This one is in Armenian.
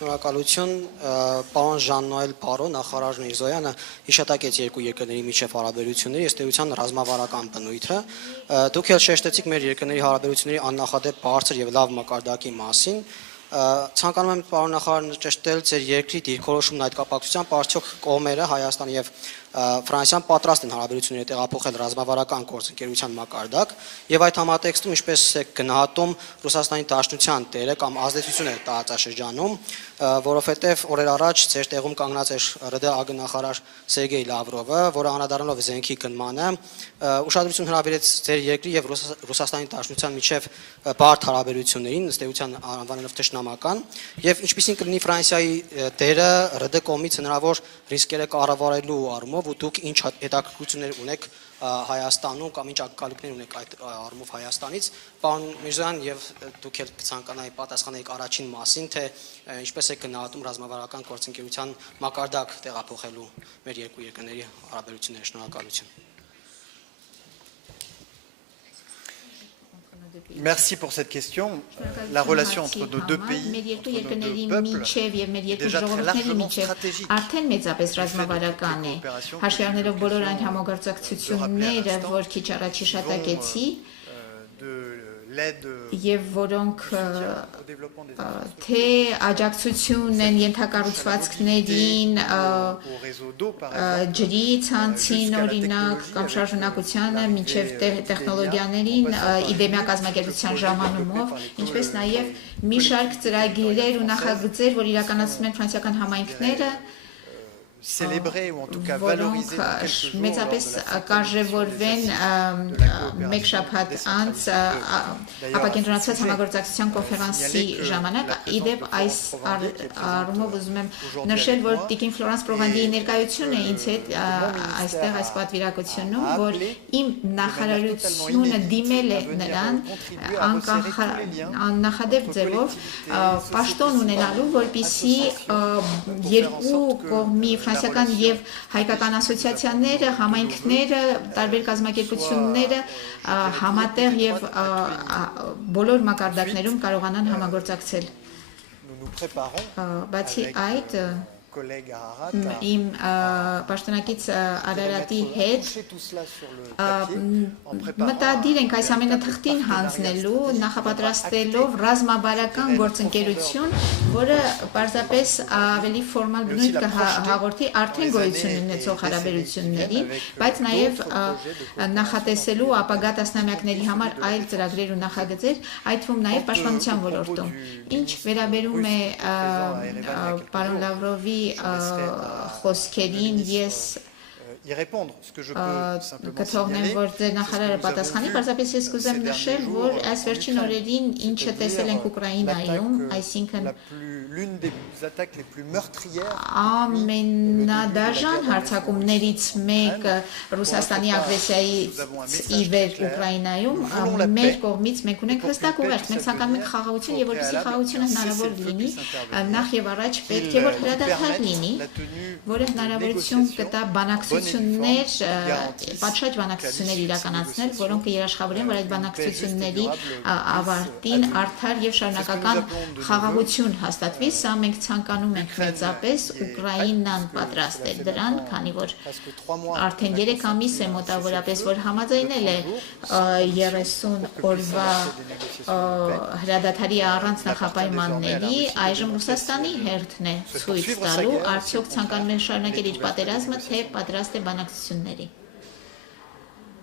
Շնորհակալություն, պարոն Ժան-Նոել Պարո, նախարար Միրզոյանը հիշատակեց երկու երկրների միջև հարաբերությունների ըստ էության ռազմավարական բնույթը։ Դուք էլ շեշտեցիք մեր երկրների հարաբերությունների աննախադեպ բարձր եւ լավ մակարդակի մասին։ Ցանկանում եմ պարոն նախարար ճշտել ձեր երկրի դիրքորոշումն այդ կապակցությամբ, արդյոք կողմերը Հայաստան եւ Ֆրանսիան պատրաստ են հարաբերությունները տեղափոխել ռազմավարական գործընկերության մակարդակ եւ այդ համատեքստում ինչպես է գնահատում Ռուսաստանի Դաշնության դերը կամ ազդեցությունը տարածաշրջանում, որովհետեւ օրեր առաջ ձեր տեղում կանգնած էր ՌԴ ԱԳ-նախարար Սերգեյ Լավրովը, որը անդրադառնալով զենքի գնմանը ուշադրություն հրավիրեց ձեր երկրի եւ Ռուսաստանի Դաշնության միջև բարդ հարաբերություններին, ըստ էության անվանելով թշնամական, եւ ինչպիսին կլինի Ֆրանսիայի դերը ՌԴ կողմից հնարավոր ռիսկերը կառավարելու առումով ու դուք ինչ հետաքրքրություններ ունեք Հայաստանում կամ ինչ ակնկալիքներ ունեք այդ առումով Հայաստանից, պարոն Միրզոյան, եւ դուք էլ կցանկանայի պատասխանեիք առաջին մասին, թե ինչպես է գնահատում ռազմավարական գործընկերության մակարդակ տեղափոխելու մեր երկու երկրների հարաբերությունները։ Շնորհակալություն։ Merci pour cette question. La relation entre nos deux pays, entre nos deux peuples, est déjà très largement stratégique. De l'aide au développement des թե աջակցություն են ենթակառուցվածքներին, ջրի ցանցին օրինակ կամ շարժունակությանը մինչև տեխնոլոգիաներին իդեմիա կազմակերպության ժամանումով, ինչպես նաև մի շարք ծրագրեր ու նախագծեր, որ իրականացնում են ֆրանսիական համայնքները, célébrer ou en tout cas valoriser մեծապես կարևորվեն մեկ շաբաթ անց ապակենտրոնացված համագործակցության կոնֆերանսի ժամանակ։ Իդեպ այս առումով ուզում եմ նշել, որ Տիկին Ֆլորանս Պրովանդիի ներկայությունը ինձ հետ այստեղ այս պատվիրակությունում, որ իմ նախարարությունը դիմել է նրան աննախադեպ ձևով պաշտոն ունենալու, որպեսզի երկու կողմի ֆրանսիական եւ հայկական ասոցիացիաները, համայնքները, տարբեր կազմակերպությունները համատեղ եւ բոլոր մակարդակներում կարողանան համագործակցել։ Բացի այդ իմ պաշտոնակից Արարատի հետ մտադիր ենք այս ամենը թղթին հանձնելու, նախապատրաստելով ռազմավարական գործընկերություն, որը պարզապես ավելի ֆորմալ բնույթ կհաղորդի արդեն գոյություն ունեցող հարաբերություններին, բայց նաև նախատեսելու ապագա տասնամյակների համար այլ ծրագրեր ու նախագծեր, այդ թվում նաև պաշտպանության ոլորտում։ Ինչ վերաբերում է պարոն Լավրովի խոսքերին ես կթողնեմ, որ ձեր նախարարը պատասխանի, պարզապես ես կուզեմ նշել, որ այս վերջին օրերին ինչը տեսել ենք Ուկրաինայում, այսինքն ամենադաժան հարձակումներից մեկը Ռուսաստանի ագրեսիայից ի վեր Ուկրաինայում, մեր կողմից մենք ունենք հստակ ուղերձ, մենք ցանկանում ենք խաղաղություն եւ որպեսզի խաղաղությունը հնարավոր լինի, նախ եւ առաջ պետք է որ հրադադար լինի, որը հնարավորություն կտա բանակցություններ, պատշաճ բանակցություններ իրականացնել, որոնք կերաշխավորեն, որ այդ բանակցությունների ավարտին արդար եւ շարունակական խաղաղություն հաստատվի, սա մենք ցանկանում ենք մեծապես, Ուկրաինան պատրաստ է դրան, քանի որ արդեն 3 ամիս է մոտավորապես, որ համաձայնել է 30 օրվա հրադադարի առանց նախապայմանների, այժմ Ռուսաստանի հերթն է ցույց տալու, արդյոք ցանկանում է շարունակել իր պատերազմը, թե պատրաստ է բանակցությունների։